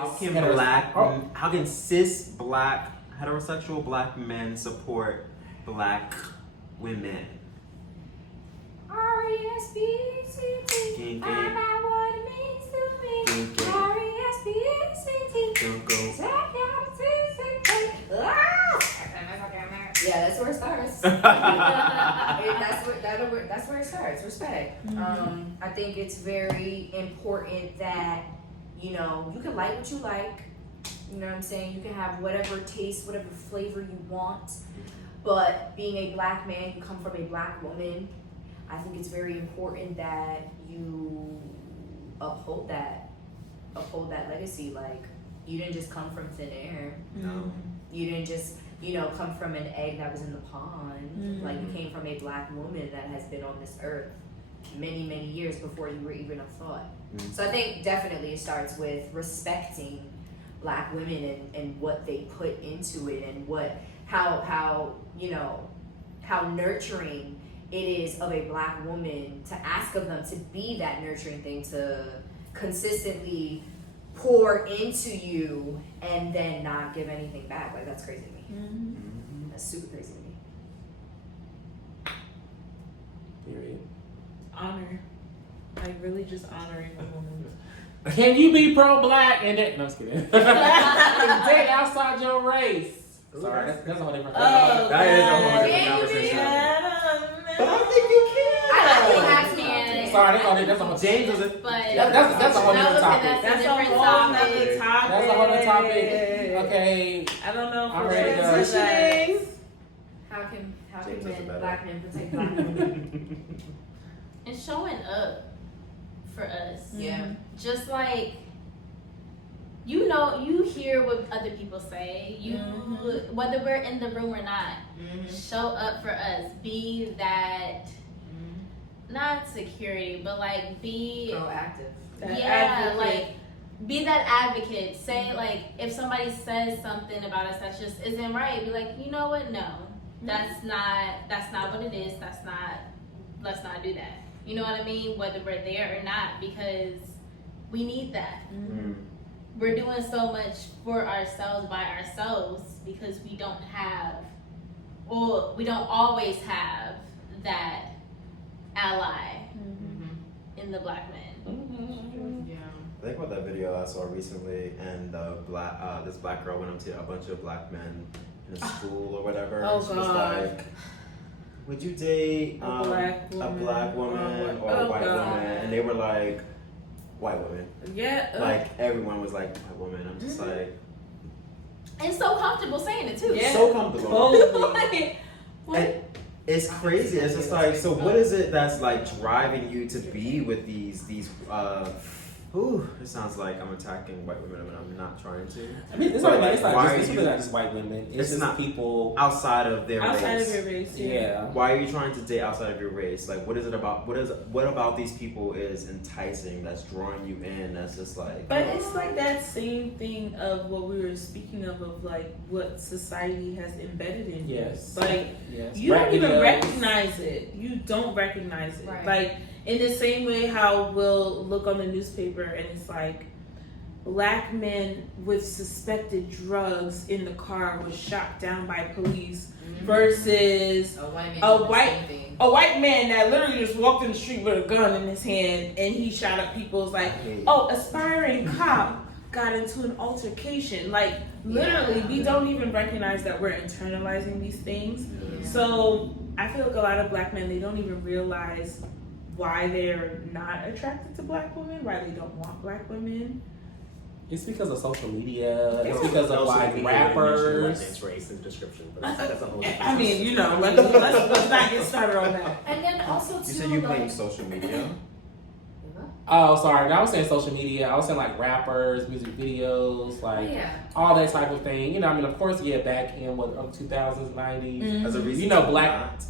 How can cis black heterosexual black men support black women? R-E-S-P-E-C-T. Find out what it means to me. R-E-S-P-E-C-T. Yeah, that's where it starts. that's where it starts. Respect. I think it's very important that, you know, you can like what you like. You know what I'm saying? You can have whatever taste, whatever flavor you want. But being a black man, you come from a black woman, I think it's very important that you uphold that legacy. Like, you didn't just come from thin air. No. You didn't just, you know, come from an egg that was in the pond. Like, you came from a black woman that has been on this earth many, many years before you were even a thought. So I think definitely it starts with respecting black women and what they put into it, and how you know, how nurturing it is of a black woman to ask of them to be that nurturing thing, to consistently pour into you and then not give anything back. Like, that's crazy to me. That's super crazy to me. Period. Honor. Like, really just honoring a woman. Can you be pro-black and then... No, I'm just kidding. Date outside your race. Sorry, that's a whole different thing. That is a whole different conversation. But I think you can. I think I can. Sorry, that's a whole James was it? But that's a whole different topic. That's a different whole topic. nother topic. That's a whole other topic. Okay. I don't know if I'm we're ready to go. transitioning. How can James does it better. black men protect black women? and showing up for us. Yeah. Just like, you know, you hear what other people say. You, whether we're in the room or not, show up for us. Be that, not security, but like be Proactive. like be that advocate. Say like, if somebody says something about us that just isn't right, be like, you know what? No, that's not what it is. Let's not do that. You know what I mean? Whether we're there or not, because we need that. We're doing so much for ourselves by ourselves because we don't always have that ally in the black man. I think about that video I saw recently, and this black girl went up to a bunch of black men in a school or whatever. Oh, and she was God. like, would you date A black woman or a white woman? And they were like, white woman. Yeah. Like, everyone was like, white woman. I'm just like... And so comfortable saying it too. Yeah. So comfortable. Boldly. And it's crazy. It's just like, so what is it that's like driving you to be with these it sounds like I'm attacking white women when I'm not trying to. I mean, it's But, not why just are you just white women. It's just not people outside of their Outside race. of your race, Yeah. Why are you trying to date outside of your race? Like, what is it about? What about these people is enticing? That's drawing you in? That's just like. But it's like that same thing of what we were speaking of like what society has embedded in you. Yes. Like, Yes. you don't even videos. recognize it. You don't recognize it. Right. Like, in the same way how we'll look on the newspaper and it's like, black men with suspected drugs in the car was shot down by police versus a white man that literally just walked in the street with a gun in his hand and he shot up people. It's like, aspiring cop got into an altercation. Like, literally, we don't even recognize that we're internalizing these things. So I feel like a lot of black men, they don't even realize why they're not attracted to black women, why they don't want black women. It's because of social media. It's because of like rappers. It's race and description, but that's a whole. I mean, you know, let's not get started on that. And then also You too, said you like, blame social media. Oh, sorry. I was saying social media. I was saying like rappers, music videos, like all that type of thing. You know, I mean, of course, back in 2000s, 90s. As a reason, You know, black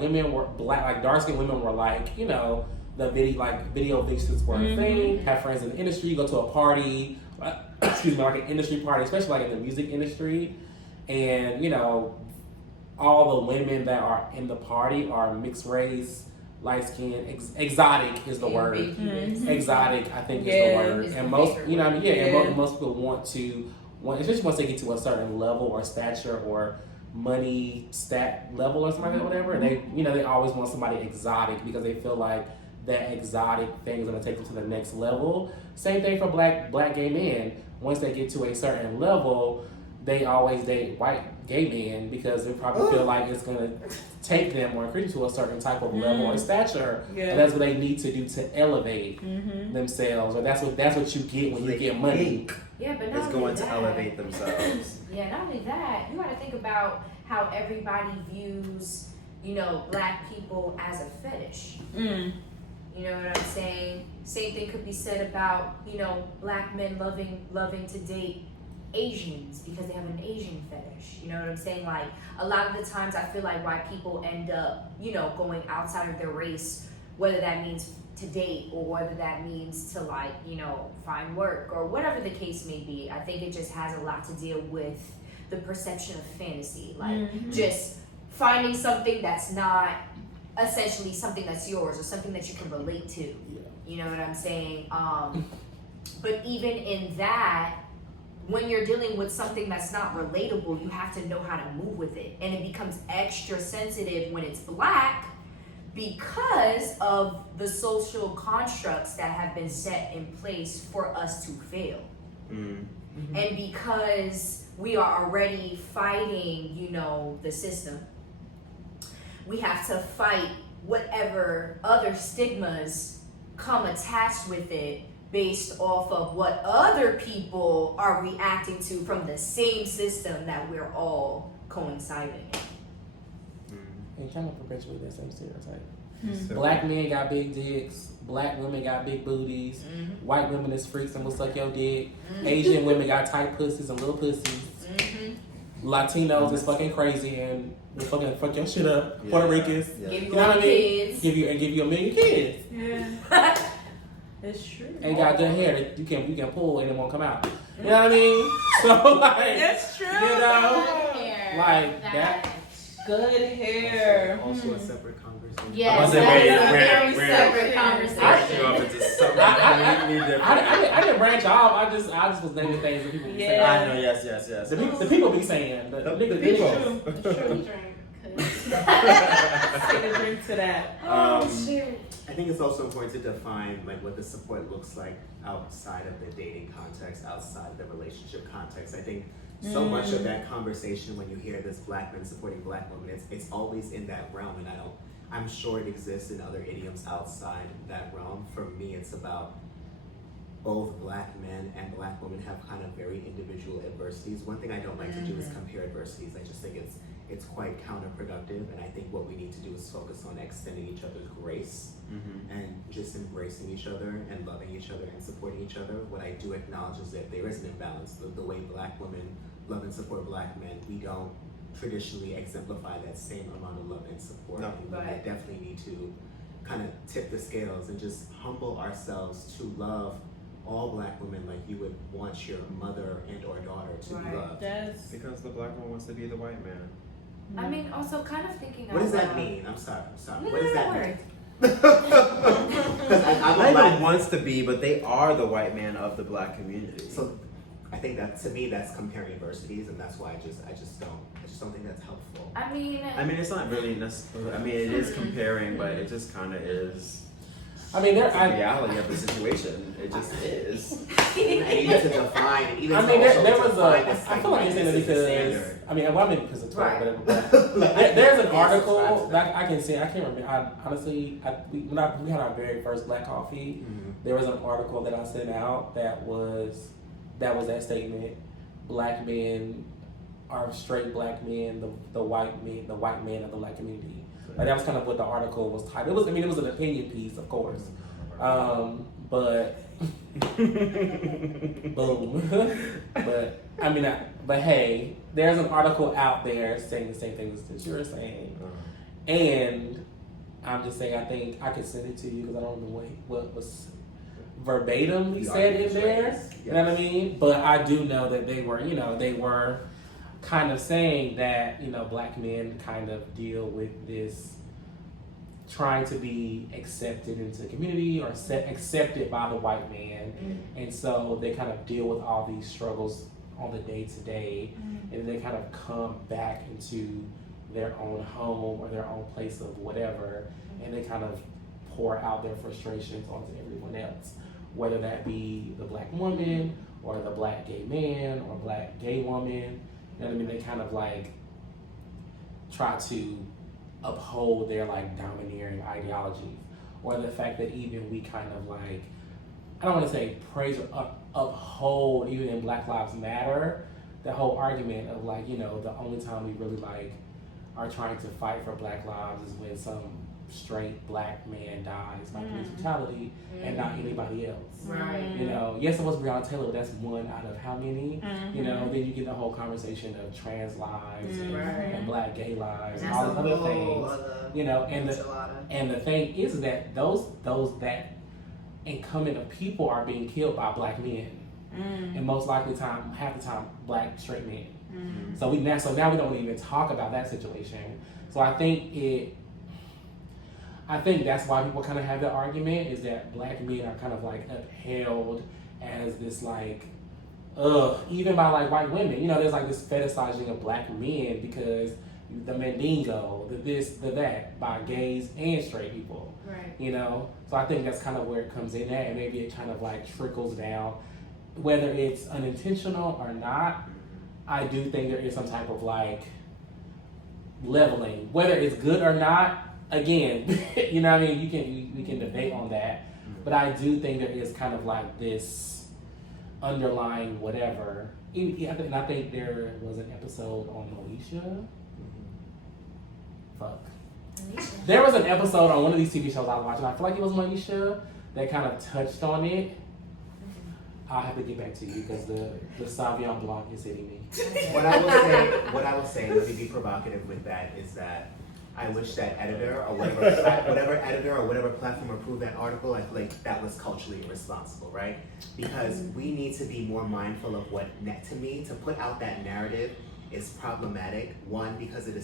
women were like dark skinned women were like, you know, the video vixens were a thing. Have friends in the industry, you go to a party, like an industry party, especially like in the music industry, and you know, all the women that are in the party are mixed race, light skin, exotic is the word. Ambiguous. Exotic, I think, is Yeah, the word. is And the most, favorite you know, what I mean, yeah, word. and most people especially once they get to a certain level or stature or money stat level or something like that, whatever. And they, you know, they always want somebody exotic because they feel like that exotic thing is gonna take them to the next level. Same thing for black gay men. Once they get to a certain level, they always date white gay men because they probably feel like it's gonna take them or increase to a certain type of level or stature. Yeah. And that's what they need to do to elevate Mm-hmm. themselves, or that's what you get when you get money. Yeah, but It's not going only to that, elevate themselves. Yeah, not only that, you got to think about how everybody views, you know, black people as a fetish. Mm. You know what I'm saying? Same thing could be said about, you know, black men loving to date Asians because they have an Asian fetish. You know what I'm saying? Like, a lot of the times I feel like white people end up, you know, going outside of their race, whether that means to date or whether that means to, like, you know, find work or whatever the case may be. I think it just has a lot to deal with the perception of fantasy. Like, just finding something that's not essentially something that's yours or something that you can relate to. You know what I'm saying? But even in that, when you're dealing with something that's not relatable, you have to know how to move with it. And it becomes extra sensitive when it's black because of the social constructs that have been set in place for us to fail. And because we are already fighting, you know, the system, we have to fight whatever other stigmas come attached with it based off of what other people are reacting to from the same system that we're all coinciding in. And kind of perpetuate that same stereotype. So- Black men got big dicks. Black women got big booties. White women is freaks and will suck your dick. Asian women got tight pussies and little pussies. Latinos is fucking crazy and will fucking fuck your shit up. Yeah. Puerto Ricans, Yeah. Give you you know all what I the mean? kids. Give you a million kids. Yeah. It's true. Ain't got good hair that you can pull and it won't come out. You know what I mean? So like, That's true. you know, Good hair. like that. Good hair. Also a separate conversation. Yes, Wait, that is a wait, very wait. separate I conversation. should go up into something I- completely different. I didn't branch off. I just was naming things that people be saying. Yeah. I know, yes. The people be saying. The people. It's true. Take a drink to that. I think it's also important to define like what the support looks like outside of the dating context, outside of the relationship context. I think so much of that conversation when you hear this black men supporting black women, it's always in that realm, and I'm sure it exists in other idioms outside that realm. For me, it's about both black men and black women have kind of very individual adversities. One thing I don't like to do is compare adversities. I just think it's quite counterproductive, and I think what we need to do is focus on extending each other's grace and just embracing each other and loving each other and supporting each other. What I do acknowledge is that there is an imbalance. The way black women love and support black men, we don't traditionally exemplify that same amount of love and support. No. And we Right. definitely need to kind of tip the scales and just humble ourselves to love all black women like you would want your mother and or daughter to Right. be loved. That's Because the black one wants to be the white man. I mean, also kind of thinking What does out that loud. mean? I'm sorry. No, What does no, that don't mean? worry. Because I'm Not a black even wants to be, but they are the white man of the black community. So I think that to me that's comparing adversities, and that's why I just don't think that's helpful. I mean, it's not really necessarily. It is comparing, but it just kind of is. I mean, It's the reality of the situation. It just is. I need to define, even I mean, also there was define this, I feel like you're saying that this is the because standard. well, I mean because of Twitter, Right. whatever. But there's an Yes, article subscribe to that I can see. I can't remember. When we had our very first Black Coffee, there was an article that I sent out that was that statement: black men are straight black men, the white man of the black community. Like that was kind of what the article was titled. It was an opinion piece, of course. But boom. But hey, there's an article out there saying the same things that you're saying, and I'm just saying I think I could send it to you because I don't know what was verbatim he The said in argument's there. raised, You know what I yes. mean? But I do know that they were kind of saying that black men kind of deal with this trying to be accepted into the community or accepted by the white man. And so they kind of deal with all these struggles on the day to day, and they kind of come back into their own home or their own place of whatever, and they kind of pour out their frustrations onto everyone else, whether that be the black woman or the black gay man or black gay woman. You know what I mean? They kind of like try to uphold their like domineering ideology, or the fact that even we kind of like, I don't want to say praise or uphold, even in Black Lives Matter, the whole argument of like, you know, the only time we really like are trying to fight for black lives is when some straight black man dies by police brutality and not anybody else. Right. You know, yes, it was Breonna Taylor, but that's one out of how many? You know, then you get the whole conversation of trans lives and black gay lives and all these other things. You know, and the thing is that those that incumbent of people are being killed by black men, and most likely half the time black straight men. So now we don't even talk about that situation. So I think that's why people kind of have that argument, is that black men are kind of like upheld as this like, even by like white women. You know, there's like this fetishizing of black men because the mandingo, the this, the that, by gays and straight people. Right. You know, so I think that's kind of where it comes in at, and maybe it kind of like trickles down, whether it's unintentional or not. I do think there is some type of like leveling, whether it's good or not. Again, you know what I mean? We can debate on that, but I do think there is kind of like this underlying whatever. And I think there was an episode on Moesha. Fuck. There was an episode on one of these TV shows I was watching. I feel like it was Moesha that kind of touched on it. I'll have to get back to you because the Sauvignon Blanc is hitting me. What I will say, let me be provocative with that, is that I wish that editor or whatever editor or whatever platform approved that article, I feel like that was culturally irresponsible, right? Because we need to be more mindful of what, to me, to put out that narrative is problematic. One, because it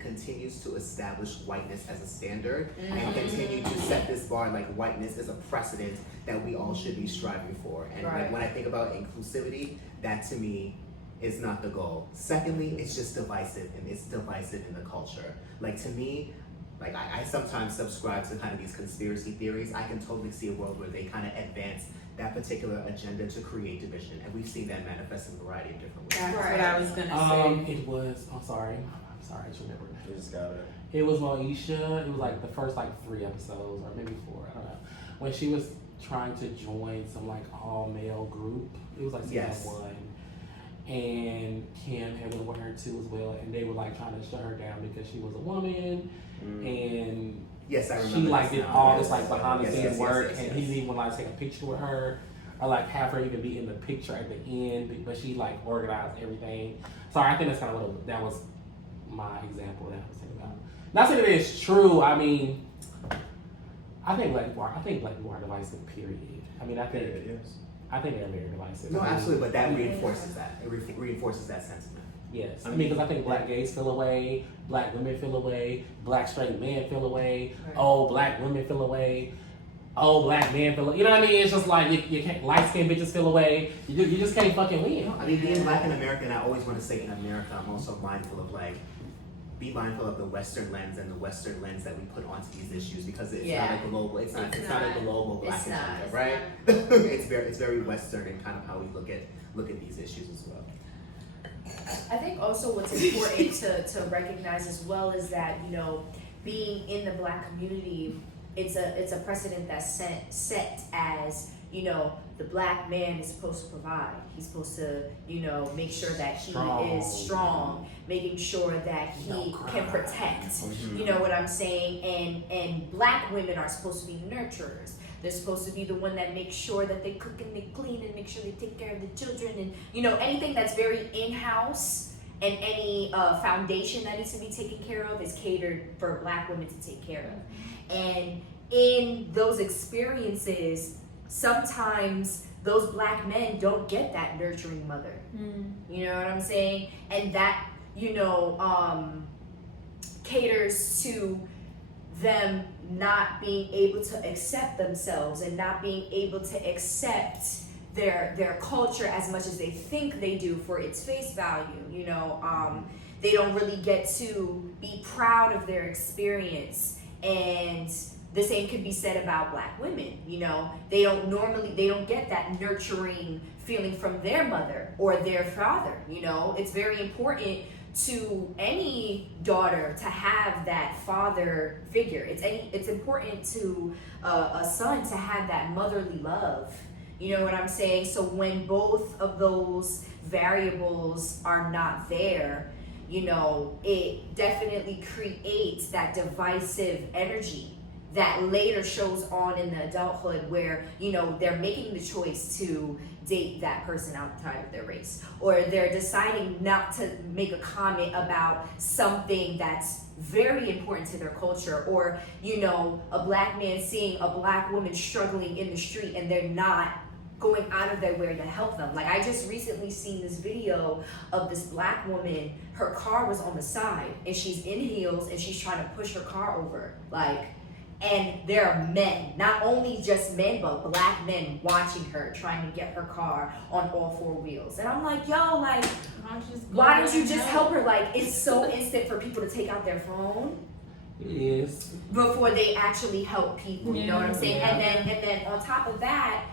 continues to establish whiteness as a standard and continue to set this bar like whiteness is a precedent that we all should be striving for. And like, when I think about inclusivity, that to me is not the goal. Secondly, it's just divisive, and it's divisive in the culture. Like, to me, like I sometimes subscribe to kind of these conspiracy theories. I can totally see a world where they kind of advance that particular agenda to create division, and we've seen that manifest in a variety of different ways. That's what I was gonna say. It was, I'm sorry, I just remembered. You just got it. It was Moesha. It was like the first like 3 episodes, or maybe 4, I don't know. When she was trying to join some like all male group. It was like season 1. And Kim had went with her too as well, and they were like trying to shut her down because she was a woman, and yes, I remember. She like did all this like behind the scenes yes, work, yes. and he didn't even like take a picture with her, or like have her even be in the picture at the end, but she like organized everything. So I think that's kind of that was my example that I was thinking about. Not saying that it's true. I mean, I think black people are divisive. Period. I mean, I think they're very divisive. No, absolutely, but that reinforces that. It reinforces that sentiment. Yes, I mean, because I think black gays feel away, black women feel away, black straight men feel away, black women feel away, black men feel away. You know what I mean? It's just like you can't, light-skinned bitches feel away. You just can't fucking win. I mean, being black in America, and I always want to say in America, I'm also mindful of be mindful of the Western lens and the Western lens that we put onto these issues, because it's not a global, it's not a global black agenda, right? It's very Western in kind of how we look at these issues as well. I think also what's important to recognize as well is that, you know, being in the black community, it's a precedent that's set as, you know, the black man is supposed to provide. He's supposed to, you know, make sure that he is strong, making sure that he can protect. You know what I'm saying? And black women are supposed to be nurturers. They're supposed to be the one that makes sure that they cook and they clean and make sure they take care of the children, and, you know, anything that's very in-house and any foundation that needs to be taken care of is catered for black women to take care of. And in those experiences, sometimes those black men don't get that nurturing mother. You know what I'm saying? And that, you know, caters to them not being able to accept themselves and not being able to accept their culture as much as they think they do for its face value. You know, they don't really get to be proud of their experience. And the same could be said about Black women. You know, they don't get that nurturing feeling from their mother or their father. You know, it's very important to any daughter to have that father figure. It's important to a son to have that motherly love. You know what I'm saying? So when both of those variables are not there, you know, it definitely creates that divisive energy that later shows on in the adulthood where, you know, they're making the choice to date that person outside of their race, or they're deciding not to make a comment about something that's very important to their culture, or, you know, a Black man seeing a Black woman struggling in the street and they're not going out of their way to help them. Like, I just recently seen this video of this Black woman, her car was on the side and she's in heels and she's trying to push her car over, like, and there are men, not only just men, but Black men watching her, trying to get her car on all four wheels. And I'm like, yo, like, why don't you just help her? Like, it's so instant for people to take out their phone Yes. before they actually help people, you know what I'm saying? Yeah. And then on top of that,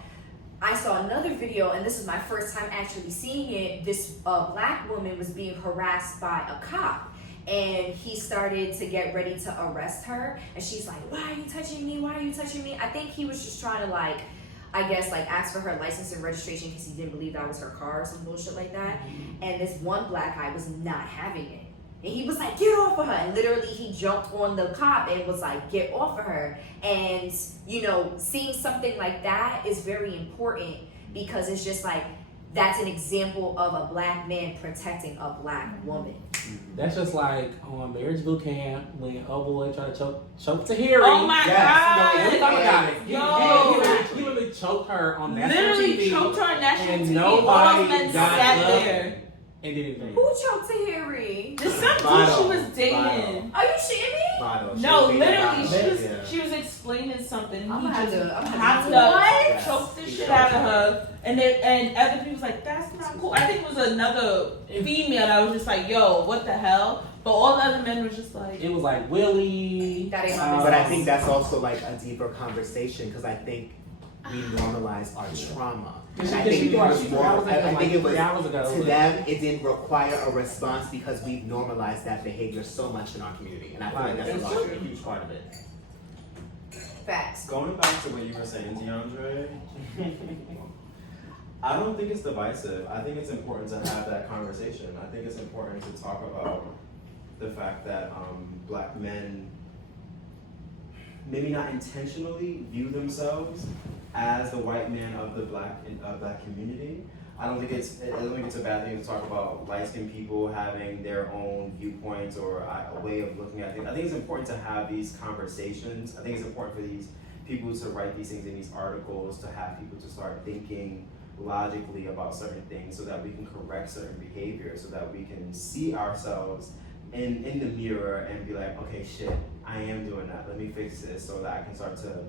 I saw another video, and this was my first time actually seeing it. This Black woman was being harassed by a cop, and he started to get ready to arrest her, and she's like, why are you touching me? Why are you touching me? I think he was just trying to, like, I guess, like, ask for her license and registration because he didn't believe that was her car or some bullshit like that. And this one Black guy was not having it. And he was like, get off of her. And literally he jumped on the cop and was like, get off of her. And, you know, seeing something like that is very important because it's just like, that's an example of a Black man protecting a Black woman. That's just like on Marriage Boot Camp when boy tried to choke Tahiri. Oh my Yes, Talk God! about it. Yo. He literally choked her on national Literally TV. choked her on national and TV. nobody All men got sat up. there. And did anything. Who choked Tahiri? There's some dude Bottle. she was dating. Bottle. Are you shitting me? Bottle. No, She was literally, thinking about she it. was she was explaining something. I'm He gonna have just to- I'm gonna hopped have up, to- What? choked the He shit choked out of her. her, and other people was like, "That's not cool." I think it was another female that was just like, "Yo, what the hell?" But all the other men were just like, It was like Willie. That ain't my But I think that's also like a deeper conversation because I think we normalize our trauma. I think it was more. I think it was 3 hours ago. to them. It didn't require a response because we've normalized that behavior so much in our community, and I feel like that's a huge part of it. Facts. Going back to what you were saying, DeAndre, I don't think it's divisive. I think it's important to have that conversation. I think it's important to talk about the fact that Black men maybe not intentionally view themselves as the white man of the black community. I don't think it's a bad thing to talk about light-skinned people having their own viewpoints or a way of looking at things. I think it's important to have these conversations. I think it's important for these people to write these things in these articles, to have people to start thinking logically about certain things so that we can correct certain behaviors, so that we can see ourselves in the mirror and be like, okay, shit, I am doing that. Let me fix this so that I can start to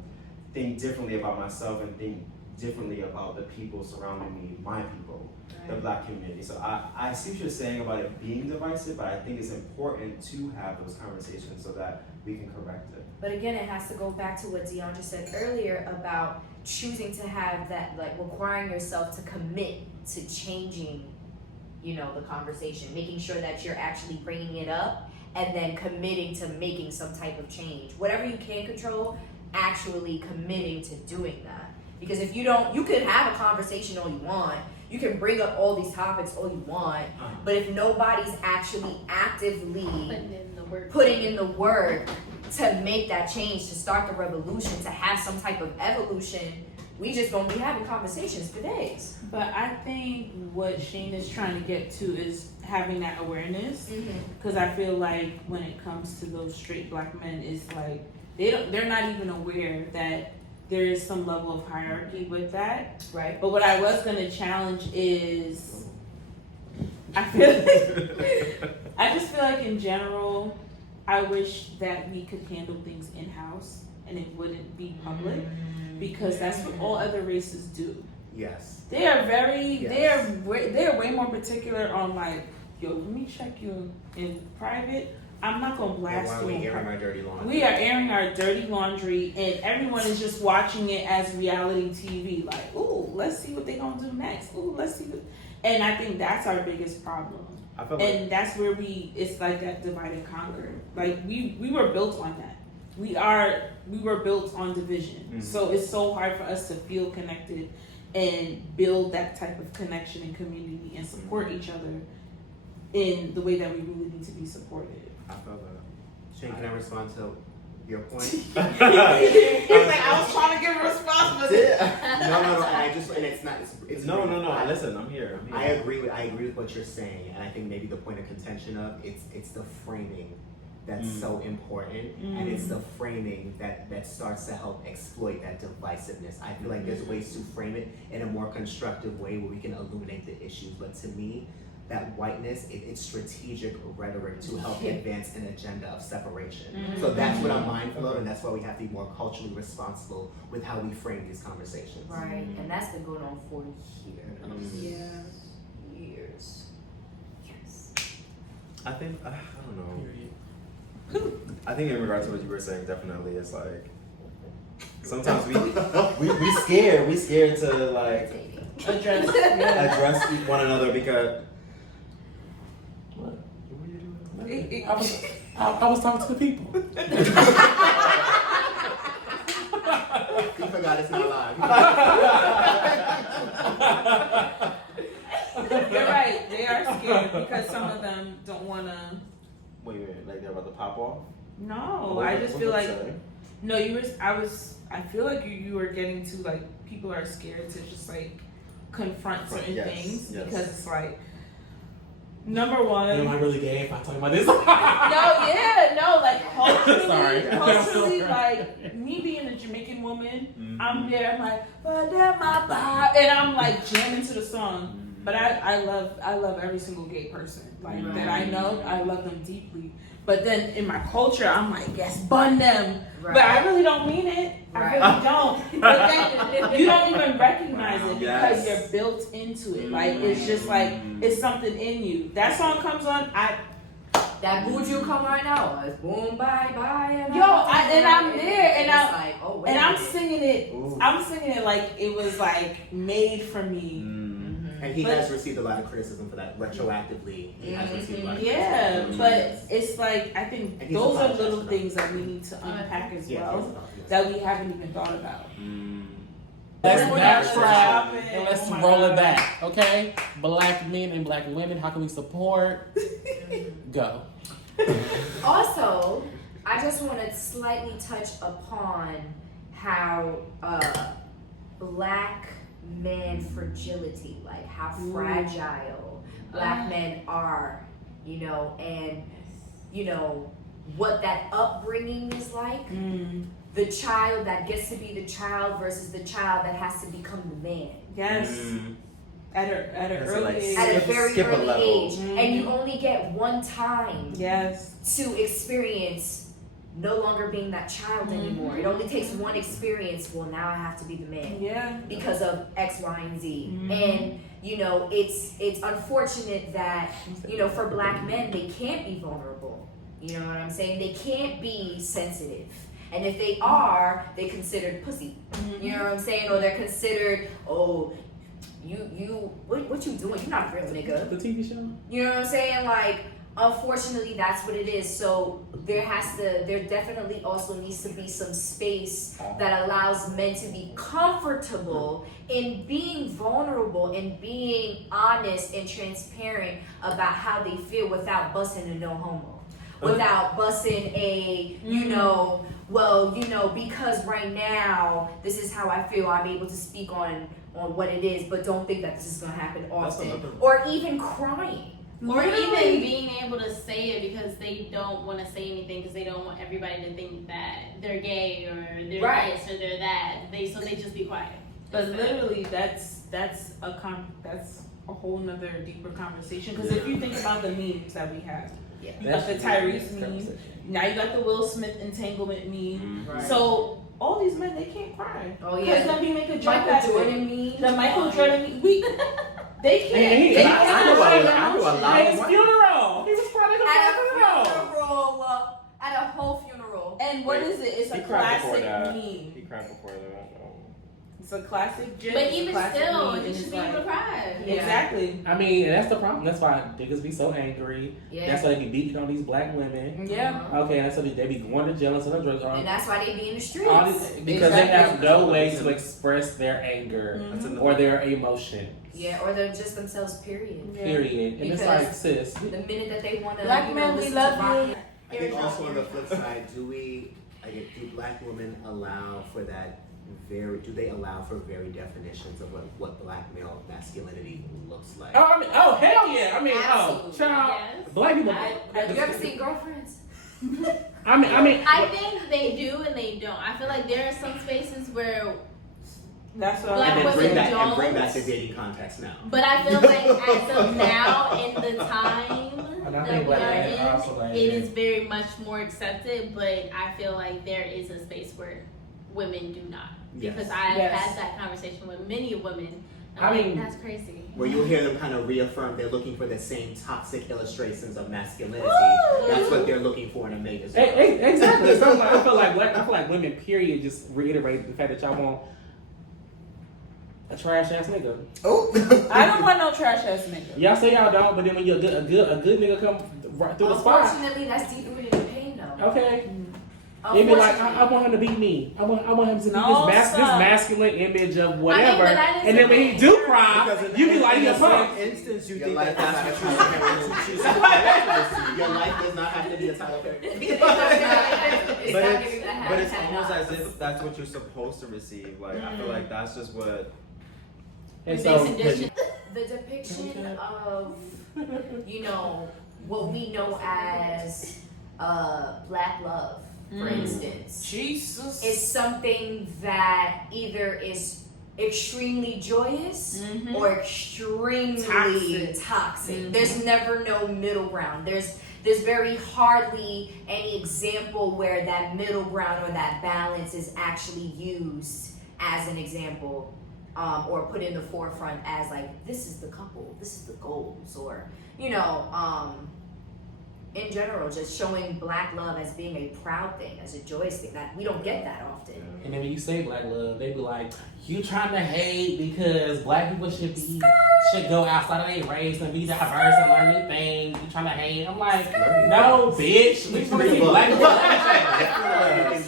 think differently about myself and think differently about the people surrounding me, my people, the Black community. So I see what you're saying about it being divisive, but I think it's important to have those conversations so that we can correct it. But again, it has to go back to what DeAndre said earlier about choosing to have that, like, requiring yourself to commit to changing, you know, the conversation, making sure that you're actually bringing it up and then committing to making some type of change. Whatever you can control, actually committing to doing that. Because if you don't, you could have a conversation all you want, you can bring up all these topics all you want, but if nobody's actually actively putting in the work to make that change, to start the revolution, to have some type of evolution, we just gonna be having conversations for days. But I think what Shane is trying to get to is having that awareness, because I feel like when it comes to those straight Black men, it's like they're not even aware that there is some level of hierarchy with that. Right. But what I was gonna challenge is, I feel like I just feel like in general, I wish that we could handle things in house and it wouldn't be public, because that's what all other races do. Yes. They are very, Yes. they're way more particular on like, yo, let me check you in private. I'm not gonna And blast why are you we in airing private. our dirty laundry? We are airing our dirty laundry, and everyone is just watching it as reality TV. Like, ooh, let's see what they gonna do next. Ooh, let's see what. And I think that's our biggest problem. I feel like And that's where it's like that divide and conquer. Like we were built on that. We were built on division. Mhm. So it's so hard for us to feel connected and build that type of connection and community and support each other in the way that we really need to be supported. I feel that. Shane, can I respond to your point? It's like I was trying to give a response, but No. And it's not. It's no. I- Listen, I'm here. I agree with what you're saying, and I think maybe the point of contention of it's the framing that's so important, and it's the framing that starts to help exploit that divisiveness. I feel like there's ways to frame it in a more constructive way where we can illuminate the issues, but to me, that whiteness, it's strategic rhetoric to help advance an agenda of separation. So that's what I'm mindful of, and that's why we have to be more culturally responsible with how we frame these conversations. Right, and that's been going on for years. yeah. Years. Yes. I think I don't know. I think in regards to what you were saying, definitely it's like sometimes we scared to like address one another because what were you doing? I was talking to the people. You forgot it's not live. You're right. They are scared because some of them don't want to. Wait, like they're about to pop off? No, I just feel like no. I feel like you were getting to like people are scared to just like confront certain things because it's like number one. Am I really gay if I talk about this? Like Sorry. culturally, like me being a Jamaican woman, I'm there. I'm like, and I'm like jamming to the song. But I love every single gay person like that I know. I love them deeply. But then in my culture, I'm like, yes, bun them. Right. But I really don't mean it. I really don't. But then you don't even recognize it because you're built into it. Like it's just like it's something in you. That song comes on, That Buju come right now. It's boom, bye, bye. and I'm there, and it's like, oh, wait and a I'm minute. singing it. Ooh. I'm singing it like it was like made for me. And he has received a lot of criticism for that retroactively. He has received a lot of Yeah, criticism. but it's like I think And he's those are apologized little for that. things that we need to unpack as Yeah, well that we haven't even thought about. Let's We're backtrack shopping. and let's Oh my roll it God. back, okay? Black men and black women, how can we support? Go. Also, I just want to slightly touch upon how black men fragility, like how fragile black men are, you know, and you know what that upbringing is like. The child that gets to be the child versus the child that has to become the man. Yes, at an That's early like age. At a very skip a early level. age, and you only get one time Yes, to experience no longer being that child anymore. It only takes one experience. Well, now I have to be the man yeah. because of X, Y, and Z. And you know, it's unfortunate that you know for black men they can't be vulnerable. You know what I'm saying? They can't be sensitive. And if they are, they're considered pussy. You know what I'm saying? Or they're considered, oh, what you doing? You're not a real nigga. The TV show? You know what I'm saying? Like, unfortunately, that's what it is. So there definitely also needs to be some space that allows men to be comfortable in being vulnerable and being honest and transparent about how they feel without busting a no homo, without busting a, you know, well, you know, because right now this is how I feel. I'm able to speak on what it is, but don't think that this is gonna happen often, or even crying. Or Literally. even being able to say it because they don't want to say anything because they don't want everybody to think that they're gay or they're this or they're that. So they just be quiet. But literally, that's a whole nother deeper conversation. Because if you think about the memes that we have, Yeah. You got the That should be the Tyrese next meme. conversation. Now you got the Will Smith entanglement meme. Right. So all these men, they can't cry. Oh Because yeah. then we make a joke Michael after it. Jordan meme. The Michael Jordan meme. They can't. Hey, They I can't know show a- their I know a emotions. lot. At his funeral. He was crying At at a his funeral. funeral. At a whole funeral. And what is it? It's a He cried before classic that. meme. He cried before that. It's a classic gif. But it's a even classic still, meme, you and should it's be able to like- cry. Yeah. Exactly. I mean, and that's the problem. That's why niggas be so angry. Yeah. That's why they be beating on these black women. Yeah. Okay, that's why they be going to jail and selling drugs. And that's why they be in the streets. All this, because they have Exactly. no way to express their anger That's in the or their emotion. Yeah, or they're just themselves. Period. Yeah. Period. And it's Because- like, sis, The minute that they want to, Black men, we listen love to rock, you. I think also on the flip side, do black women allow for that do they allow for very definitions of what black male masculinity looks like? oh, I mean, oh hell yeah! I mean, Absolutely. oh, child, Yes. black people. Have you ever seen Girlfriends? I mean, I think they do and they don't. I feel like there are some spaces where, That's what Black and then women bring back don't. the dating context now. but I feel like as of now, in the time And I that think we black are men are also like in, it that. is very much more accepted. But I feel like there is a space where women do not. Yes. Because I Yes. had that conversation with many women. I mean- that's crazy. Where you'll hear them kind of reaffirm they're looking for the same toxic illustrations of masculinity. That's what they're looking for in a mate as well. Exactly. So like, I feel like women, period, just reiterate the fact that y'all want a trash ass nigga. Oh, I don't want no trash ass nigga. Y'all say y'all don't, but then when you're a good nigga come right through the spot, Unfortunately, that's deep rooted in pain, though. okay. They be like, I want him to be me. I want him to be No, this son. masculine image of whatever. but that is And then when he okay. do cry, Because you be like, in you the a punk. same instance, you Your think life that that's does what not you're have to supposed to be choose. Your life does not have to be a Tyler Perry. It's But not it's, giving that but it's hat almost on. as if that's what you're supposed to receive. Like I feel like that's just what. And Basic so, dish- The depiction of, what we know as black love, for instance, Jesus. is something that either is extremely joyous or extremely toxic. There's never no middle ground. There's very hardly any example where that middle ground or that balance is actually used as an example, or put in the forefront as like, this is the couple, this is the goals, or in general, just showing black love as being a proud thing, as a joyous thing. That we don't get that often. and then when you say black love, they be like, you trying to hate because black people should go outside of their race and be diverse and learn new things. You trying to hate? I'm like, no, bitch. We trying to see black people.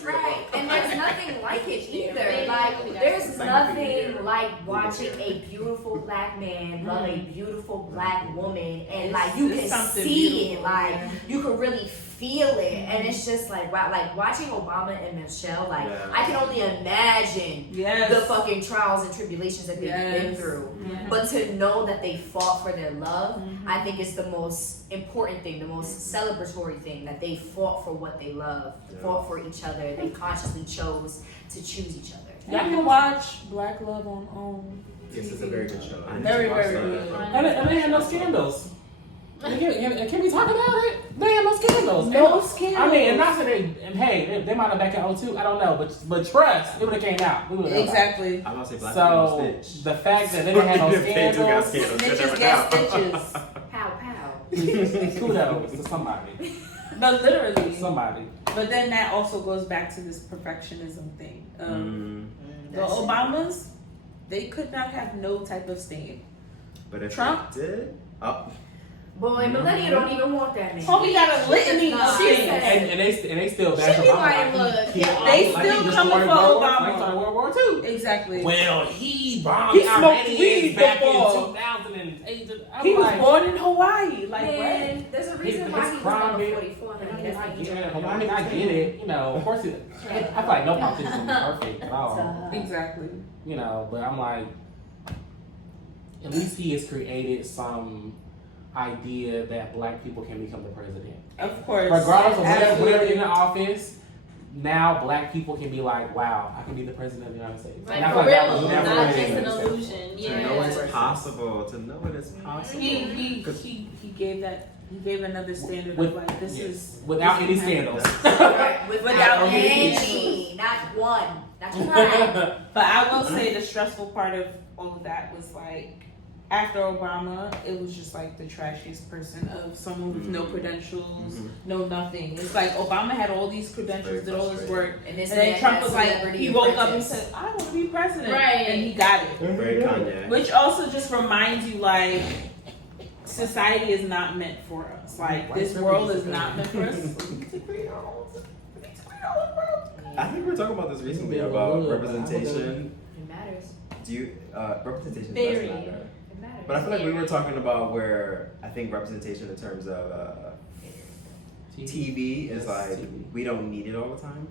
Right, and there's nothing like it either. They Like, really got there's something. nothing like watching a beautiful black man love a beautiful black woman, and like you It's can something see it, beautiful, like yeah. you can really feel it, and it's just like wow, like watching Obama and Michelle. Like Yeah. I can only imagine Yes. the fucking trials and tribulations that they've been Yes. through. Yes. But to know that they fought for their love, I think is the most important thing, the most celebratory thing, that they fought for what they love, fought for each other. They consciously chose to choose each other. Y'all can watch Black Love on This is a very good show. Very, very good. And they had no scandals. Can we talk about it? They had no scandals. No And- scandals. I mean, and not that they might have back in 02, I don't know, but trust, it would have came out. We would have Exactly. I'm gonna say black people So snitch. the fact that they didn't have no scandals, Snitches get stitches. Pow pow. kudos to somebody. But literally. Somebody. But then that also goes back to this perfectionism thing. The That's it. Obamas, they could not have no type of stain. But if Trump? they did, Boy, Melania don't even want that name. Homie got a litany of She things. said- And they still back She be like, look, he they still just coming started for World War- Obama. like, started World War II. Exactly. Well, he bombed He smoked Iranians weed back before. in 2008. I'm He was like, born in Hawaii. Like, Man, there's a reason His why he was crime number rate- 44. I Honey. mean, That's I not get each it. other. I mean, I get it. You know, of course, I feel like no politician is perfect at all. what? Exactly. You know, but I'm like, at least he has created some idea that black people can become the president. Of course. Regardless of Absolutely. whatever in the office, now black people can be like, wow, I can be the president of the United States. Like And I for feel like that real, was never not really just an acceptable. illusion. to know Yeah. it's possible, to know it is possible. He gave that You gave another standard With- of like this yes. is Without any this is scandals. Right, without any any, not one, not one. But I will say the stressful part of all of that was like after Obama, it was just like the trashiest person of someone with no credentials, no nothing. It's like Obama had all these credentials, did all this work, And this and then man Trump had was like, celebrity he woke up and apprentice. said, "I want to be president," Right. and he got it. Very Kanye. Which also just reminds you like society is not meant for us. Like this world is not meant for us. We need to create our own world. I think we were talking about this recently about representation. It matters. Do you representation Very. does matter? It matters. But I feel like we were talking about where I think representation in terms of TV is like TV. we don't need it all the time.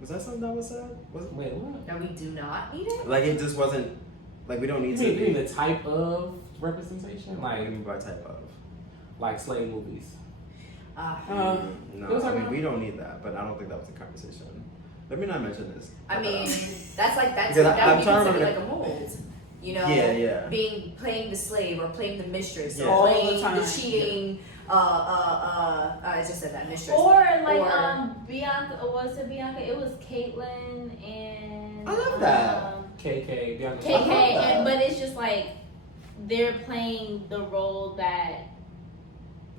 Was that something that was said? Was it? Wait, what? That we do not need it? Like it just wasn't like we don't You need mean, to. you mean the type of representation? What do you Like mean by type of? slave movies. No, It was I mean like- we don't need that, but I don't think that was the conversation. Let me not mention this. I mean, that's Because that I'm would be trying to considered like remember a mold. You know, Yeah. playing the slave or playing the mistress Yeah. or All the playing time. the cheating. I just said that mistress. Or like Or- Bianca, was it Bianca? It was Caitlyn and I love that. KK, Bianca. KK, I love that. and but it's just like they're playing the role that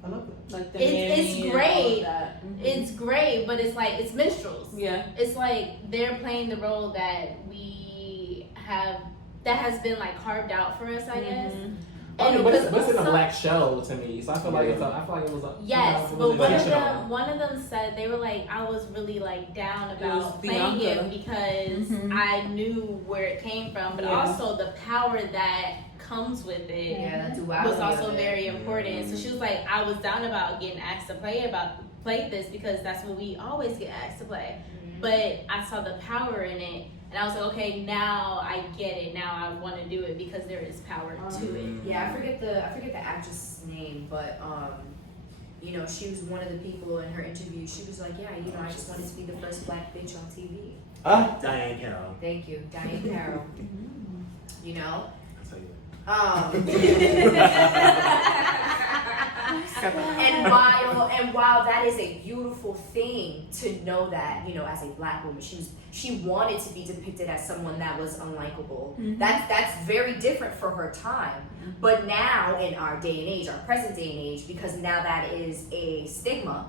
I love that. Like the It's nanny and all great. of that. it's great, but it's like it's minstrels. Yeah. It's like they're playing the role that we have that has been like carved out for us, I guess. Mhm. Okay, but it's in a some- black show to me, so I feel like I feel like it was a Yes, you know, but it was one of intentional. them said they were like, I was really like down was about playing Bianca. it because Mhm. I knew where it came from, but Yeah. also the power that comes with it Yeah, that duality was also of it. very important. So she was like, I was down about getting asked to play this because that's what we always get asked to play. But I saw the power in it, and I was like, okay, now I get it. Now I want to do it because there is power to it. Yeah, I forget the actress' name, but you know, she was one of the people in her interview. She was like, yeah, you know, I just wanted to be the first black bitch on TV. Diane Carroll. Thank you, Diane Carroll. You know, I'll tell you. and while that is a beautiful thing to know that, you know, as a black woman, she wanted to be depicted as someone that was unlikable. That's very different for her time. But now in our day and age, our present day and age, because now that is a stigma,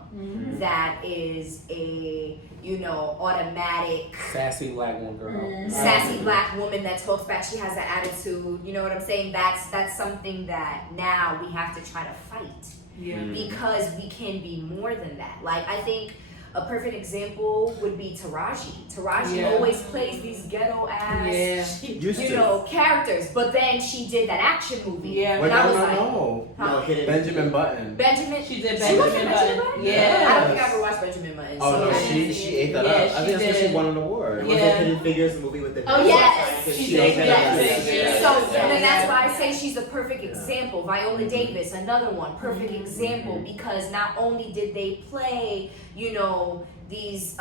that is a, you know, automatic sassy black woman girl. sassy black woman that talks back, she has that attitude, you know what I'm saying? That's something that now we have to try to fight. Yeah. Because we can be more than that. Like, I think a perfect example would be Taraji. Taraji Yeah. always plays these ghetto ass, Used you to. know, characters. But then she did that action movie. Yeah. Wait, And I was like, no. huh? Hidden. Benjamin Button. Benjamin. She did She was Benjamin Benjamin Button. Button? Yeah. I don't think I ever watched Benjamin Button. Oh no, so- she ate that Yeah, up. I she think that's when did. she won an award. Was Yeah. it Hidden Figures, the movie with the Oh, yes. She did, ate that yes. up. Yeah. So Yeah. then that's why I say she's a perfect Yeah. example. Viola Davis, another one, perfect example, because not only did they play, you know, these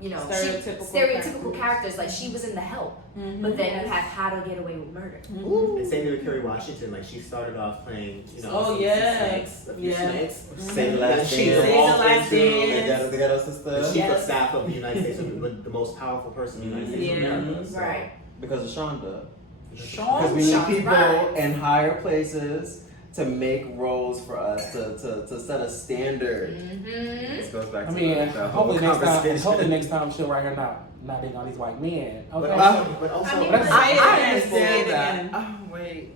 you know, Stereotypical characters, like she was in The Help, but then you have How to Get Away with Murder. And same thing with Kerry Washington. Like she started off playing, you know, Oh, some yeah. snakes, a few Yeah. snakes. Say the last She dance. evolved Say the into last dance. The ghetto the sister. chief of staff of the United States, the most powerful person in the United States of Yeah. America. So. Right. Because of Shonda. Sean. Because we need Shonda's people right. in higher places to make roles for us, to set a standard. Mm-hmm. This goes back I to mean, the whole hopefully next time she'll write her not dating all these white men. But Okay. also, I mean, But Say it I again. understand Say it that. again. Oh,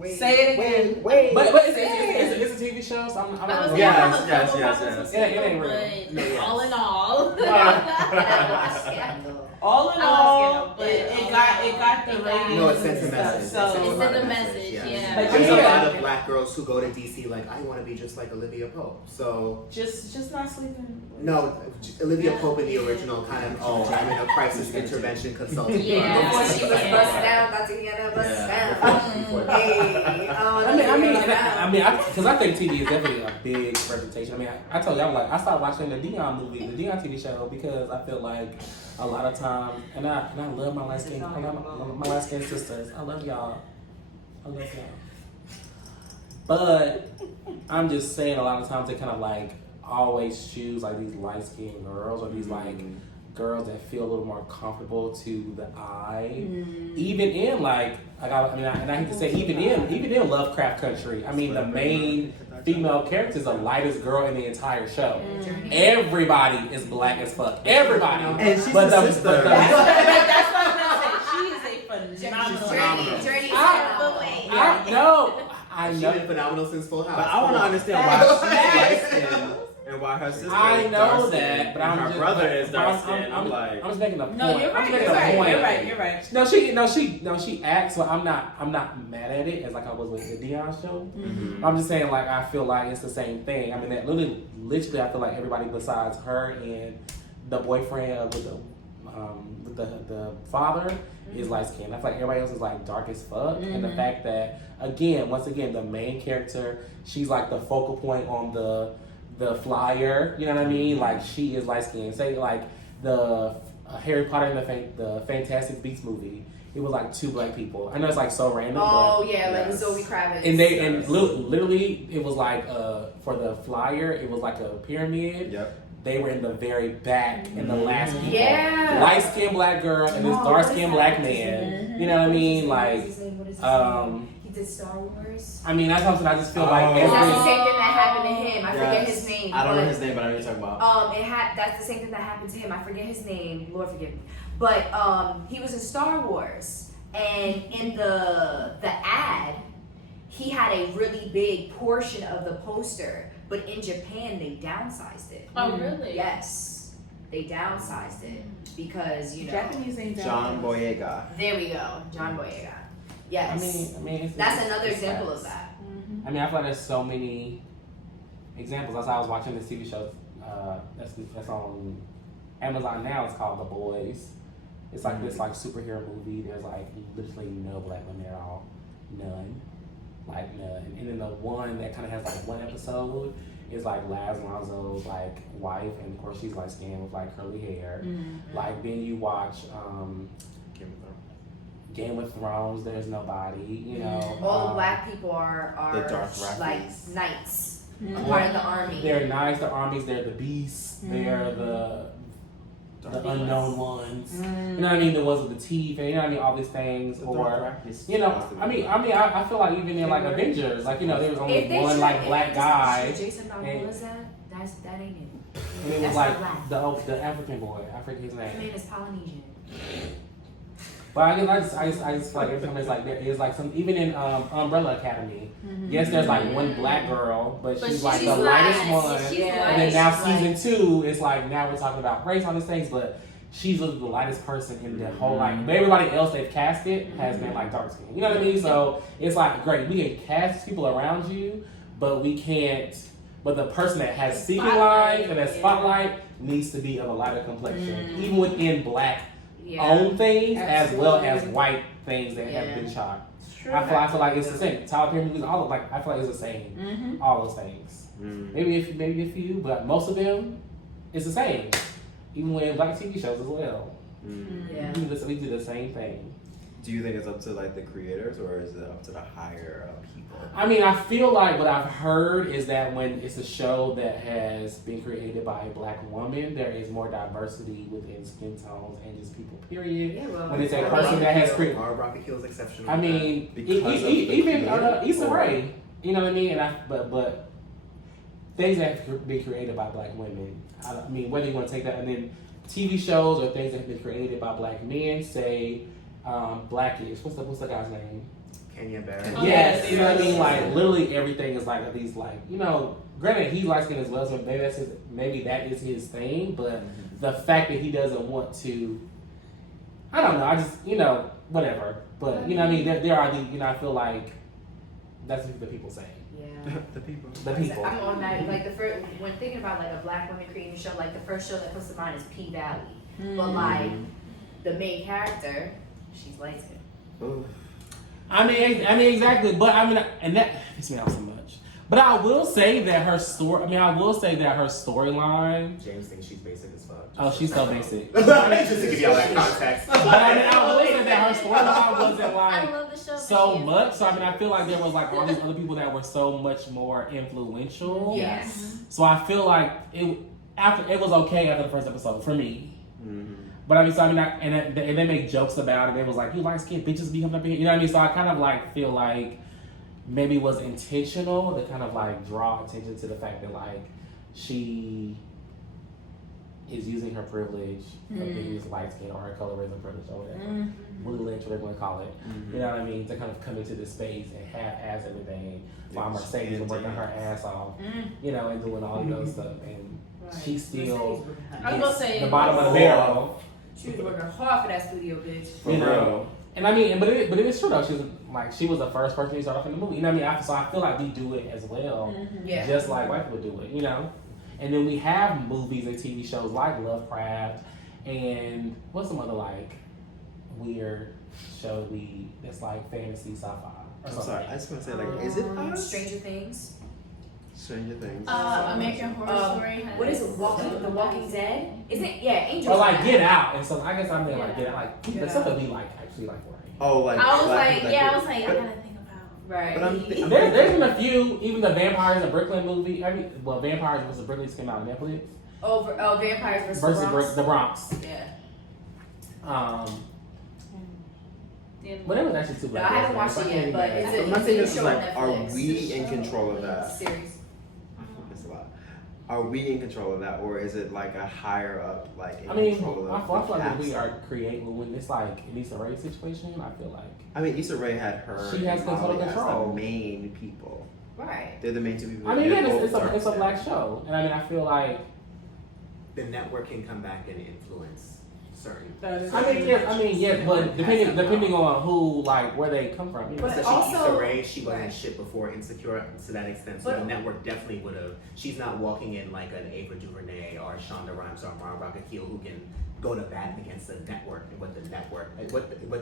wait. Say it again. Wait. But it's a TV show, so I'm I was not. gonna Yes, have a yes, couple yes, problems with yes. It ain't Scandal, real. but No, yes. all in all, All in I all, like it Scandal, got the It got- ratings. no, it sends a and stuff, message. So It a sent lot a of message, yeah. But There's yeah. a lot of black girls who go to DC like, I want to be just like Olivia Pope. So just not sleeping. no, Olivia Pope in the original kind of I'm in a crisis intervention consultant. Yeah. Before she was Yeah. bust down, Tatiana bust down. Before that. Hey, Because I think TV is definitely a big representation. I mean, I told you, I was like, I started watching the Dion movie, the Dion TV show, because I feel like a lot of times, and I love my light skin, my light skin sisters. I love y'all. But I'm just saying a lot of times they kind of like always choose like these light skinned girls or these like girls that feel a little more comfortable to the eye. Even in like I hate to say even in Lovecraft Country, I mean the main female character is the lightest girl in the entire show. Everybody is black as fuck. Everybody. And she's But the the- sister. but the- That's what I'm gonna say. She is a phenomenal. Journey. I She's know. been phenomenal since Full House. But I want to understand why she's light skinned and why her sister I is know dark that, skinned but and I'm her just brother is dark I'm- skinned. I'm like, I'm just making a point. No, you're I'm right. just You're making a right. point. You're right. You're right. No, she acts. So I'm not mad at it as like I was with the Dion show. mhm. I'm just saying like I feel like it's the same thing. I mean that literally I feel like everybody besides her and the boyfriend with the father is light skinned. I feel like everybody else is like dark as fuck. And the fact that once again the main character, she's like the focal point on the flyer. You know what I mean? Like she is light skinned. Say like the Harry Potter and the Fantastic Beasts movie. It was like 2 black people. I know it's like so random. Oh but, yeah, like Yes. Zoe Kravitz. and literally it was like for the flyer it was like a pyramid. Yep. They were in the very back in the last people. Yeah. Light skinned black girl and this Oh, dark what skinned is black that? man. You know what I mean? Like What is his um, name? He did Star Wars. I mean that's something I just feel like Oh. That's the every same thing that happened to him. I forget Yes. his name. I don't know but- his name, but I know what you're talking about. That's the same thing that happened to him. I forget his name. Lord forgive me. But he was in Star Wars, and in the ad, he had a really big portion of the poster. But in Japan, they downsized it. Oh, really? Yes, they downsized it because Japanese ain't John Boyega. There we go, John Boyega. Yes, I mean that's another it's example facts. of that. I mean I feel like there's so many examples. That's why I was watching this TV show that's on Amazon now. It's called The Boys. It's like this like superhero movie. There's like literally no black women at all, none, like none. And then the one that kind of has like one episode is like Laz Lonzo's like wife, and of course she's like skinned with like curly hair. Like then you watch Game of Thrones. There's nobody, you know. All the black people are The Dothraki. like knights, a Mhm. part of the army. They're nice. The armies. They're the beasts. They're the unknown ones. You know what I mean? The ones with the teeth, and you know what I mean? All these things, or you know, I feel like even in like Avengers, like you know, there was only If they one should- like if black they guy, just Jason and- Momoa was that? That ain't it. and it was That's like not black. the African boy. I forget his His name. name is Polynesian. But I just feel like every time it's like there is like some even in Umbrella Academy. Yes, there's like one black girl, but she's like the lightest one. She's Yeah. And then now She's season 2, it's like now we're talking about race, all these things, but she's literally the lightest person in the whole like. But everybody else they've casted has been like dark skin. You know what I mean? So it's like great, we can cast people around you, but we can't. But the person that has speaking lines and that spotlight needs to be of a lighter complexion, even within black owned things as well as white things that have been shot. I feel like it's the same. Tyler Perry movies, all of, like I feel like it's the same. All those things. Maybe a few, but most of them, it's the same. Even with black TV shows as well. Yeah. We do the same thing. Do you think it's up to like the creators or is it up to the higher people? I mean, I feel like what I've heard is that when it's a show that has been created by a black woman, there is more diversity within skin tones and just people, period. Yeah, well, When it's a person that has created. Mara Rocket Hill is exceptional. I mean, Because of the even creator, Issa or- Rae, you know what I mean? And but things that have been created by black women. I mean, whether you want to take that, and then TV shows or things that have been created by black men, say Blackish. What's the guy's name? Kenya Barrett. Oh, Yes, yes, you know what I mean. yes. Like literally everything is like these like Granted, he's light skinned as well, so maybe that is his thing. But the fact that he doesn't want to, I don't know. I just whatever. But you know what I mean. There are the I feel like that's what the people say. Yeah. The people. The people. I'm automatic. Like the first, when thinking about like a black woman creating a show, like the first show that comes to mind is P Valley. But like the main character, she's light skinned. Ooh. I mean exactly. But and that pisses me off so much. But I will say that her story. I mean, I will say that her storyline. James thinks she's basic as fuck. Oh, she's so basic. Just to give you all that context. But I mean, I will say that her storyline wasn't I like love the show. so but she is much. So I mean, I feel like there was like all these other people that were so much more influential. Yes. So I feel like it was okay after the first episode for me. Mm-hmm. But I mean, so I mean, and they make jokes about it. It was like, you light skinned bitches be coming up here. You know what I mean? So I kind of like feel like maybe it was intentional to kind of like draw attention to the fact that like she is using her privilege of being this light skin or her colorism privilege or whatever. Willy Lynch, whatever you want to call it. You know what I mean? To kind of come into this space and half-ass everything while Mercedes is working her ass off, you know, and doing all of those stuff. And she still I was gonna say the bottom of the barrel. She was working hard for that studio, bitch. For You know? real. And I mean, but it is true though. She was the first person to start off in the movie. You know what I mean? So I feel like we do it as well, Yeah. just like white people do it. You know. And then we have movies and TV shows like Lovecraft and what's some other like weird show that's like fantasy sci-fi or I'm something. sorry. I just want to say, like, is it us? Stranger Things? Stranger Things. American Horror Story. What is it? The Walking Dead? Is it? Yeah, Angel. Or like Get Out, and so I guess I'm thinking like Get Out, like Get the stuff Out. that we like actually like right. Oh, like I was Black like, Panther. yeah, I was like, I gotta think about. Right. But I'm There's been a few, even the Vampires in Brooklyn movie. Vampires vs. Brooklyn came out on Netflix. Vampires Versus Bronx. the Bronx. Yeah. But it was actually too No, bad. I haven't watched it yet, but it's a My thing it's is a show like, on Netflix. are we in control of that? Series. That's a lot. Are we in control of that, or is it like a higher up, like in I mean, control of I feel like cast? we are creating when it's like Lisa Ray situation. I feel like I mean, Issa Rae had her. She has and Molly total as control. the main people. Right. They're the main two people. I mean, They're yeah, both it's dark a black skinned. show, and I mean, I feel like The network can come back and influence certain. I mean, yes, but depending on who, like, where they come from. You know? But Especially also- Issa Rae, she wasn't right. shit before Insecure to that extent, so But- the network definitely would have. She's not walking in like an Ava DuVernay or Shonda Rhimes or Mara Rockakeel who can go to bat against the network and what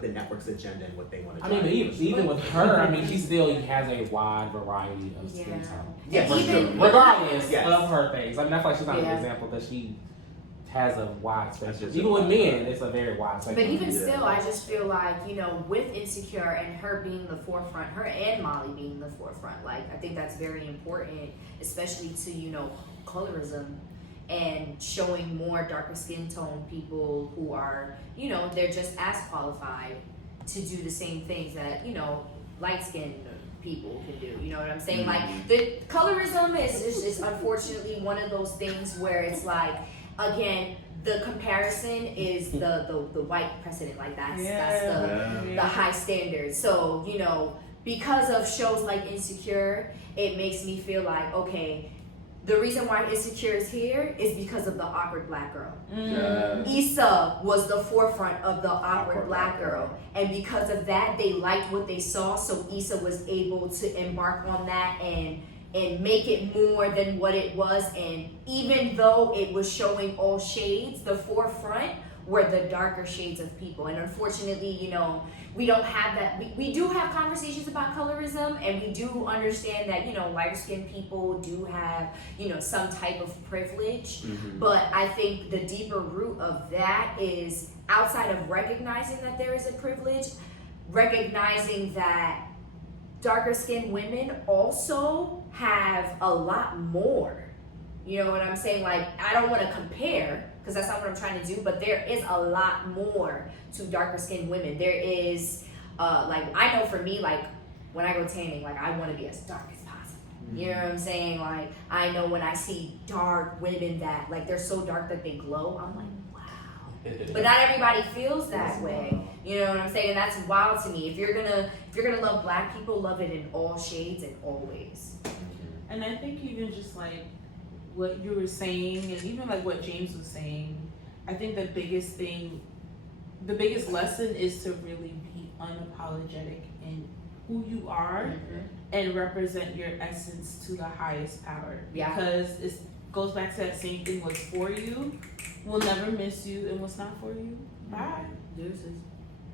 the network's agenda and what they want to I do. mean, but even with her, I mean, she still has a wide variety of skin Yeah. tone. Yes, And for sure. even- Regardless Yes. of her things. I mean, I feel like she's not an Yeah. example because she has a wide That's spectrum. just Even a with wide men, variety. it's a very wide spectrum. But even Yeah. still, I just feel like, you know, with Insecure and her being the forefront, her and Molly being the forefront, like, I think that's very important, especially to, you know, colorism and showing more darker skin tone people who are, you know, they're just as qualified to do the same things that, you know, light skinned people can do. You know what I'm saying? Like, the colorism is unfortunately one of those things where it's like, again, the comparison is the white precedent. Like that's the high standard. So, you know, because of shows like Insecure, it makes me feel like, okay, the reason why Insecure is here is because of the awkward black girl. Issa was the forefront of the awkward black girl. And because of that, they liked what they saw. So Issa was able to embark on that and make it more than what it was. And even though it was showing all shades, the forefront were the darker shades of people. And unfortunately, you know, we don't have that. We do have conversations about colorism, and we do understand that, you know, lighter skinned people do have, you know, some type of privilege. But I think the deeper root of that is outside of recognizing that there is a privilege, recognizing that darker skinned women also have a lot more. You know what I'm saying? Like, I don't want to compare because that's not what I'm trying to do, but there is a lot more to darker skinned women. There is, like, I know for me, like, when I go tanning, like, I want to be as dark as possible. You know what I'm saying? Like, I know when I see dark women that, like, they're so dark that they glow, I'm like, wow. But not everybody feels that way. You know what I'm saying? And that's wild to me. If you're gonna love black people, love it in all shades and all ways. And I think even just like what you were saying, and even like what James was saying, I think the biggest lesson is to really be unapologetic in who you are and represent your essence to the highest power. Yeah. Because it goes back to that same thing. What's for you will never miss you, and what's not for you, bye. Deuces.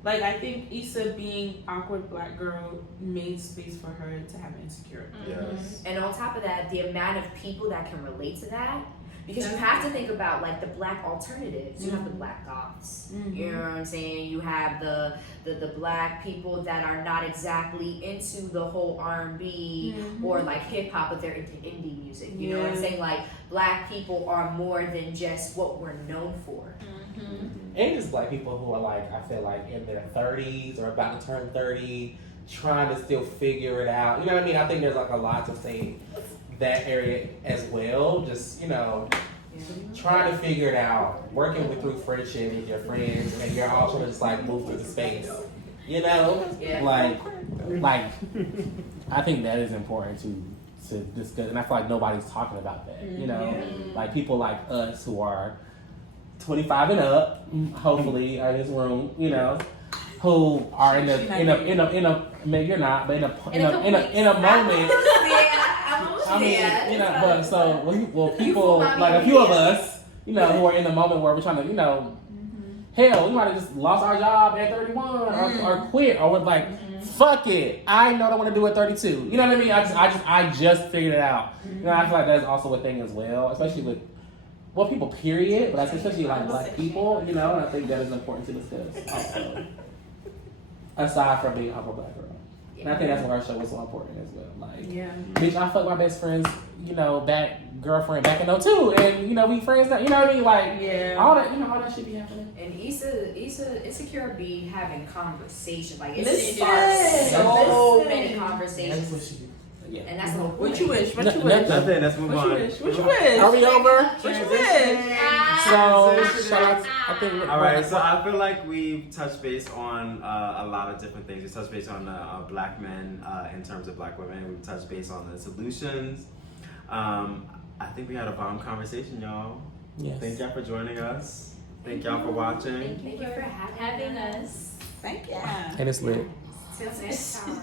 Like, I think Issa being awkward black girl made space for her to have insecurity. Yes. And on top of that, the amount of people that can relate to that, because you have to think about like the black alternatives. You have the black goths. You know what I'm saying? You have the black people that are not exactly into the whole R&B or like hip hop, but they're into indie music. You know what I'm saying? Like black people are more than just what we're known for. And just black people who are like, I feel like in their 30s or about to turn 30, trying to still figure it out. You know what I mean? I think there's like a lot to say that area as well. Just, you know, trying to figure it out, working through friendship with your friends, and you're all trying to just like move through the space. You know? Yeah. Like, I think that is important to discuss, and I feel like nobody's talking about that. You know? Like people like us who are 25 and up, hopefully, are in this room, you know, who are in a maybe you're not, but in a moment. I mean, you know, but so well, people like a few of us, you know, who are in the moment where we're trying to, you know, hell, we might have just lost our job at 31 or quit or we're like, fuck it, I know what I want to do at 32. You know what I mean? I just figured it out. You know, I feel like that's also a thing as well, especially with. Well, people, period, but especially like black people, you know, and I think that is important to discuss also. Aside from being Uncle Black Girl. And I think that's why our show was so important as well. Like, bitch, I fucked my best friend's, you know, girlfriend back in 02, and, you know, we friends now, you know what I mean? Like, all that, you know, all that shit be happening. And Issa Insecure be having conversations. Like, it Listen. sparks so many conversations. That's what she do. Yeah. And that's the whole What point. you wish? What you Nothing. wish? Nothing. Let's move What you on. wish? What you wish? Are we over? What you wish? So, shout out, I think. All right, so I feel like we've touched base on a lot of different things. We touched base on black men in terms of black women. We've touched base on the solutions. I think we had a bomb conversation, y'all. Yes. Thank y'all for joining us. Thank y'all for watching. Thank you for having Having us. us. Thank you. And it's lit. Till next time.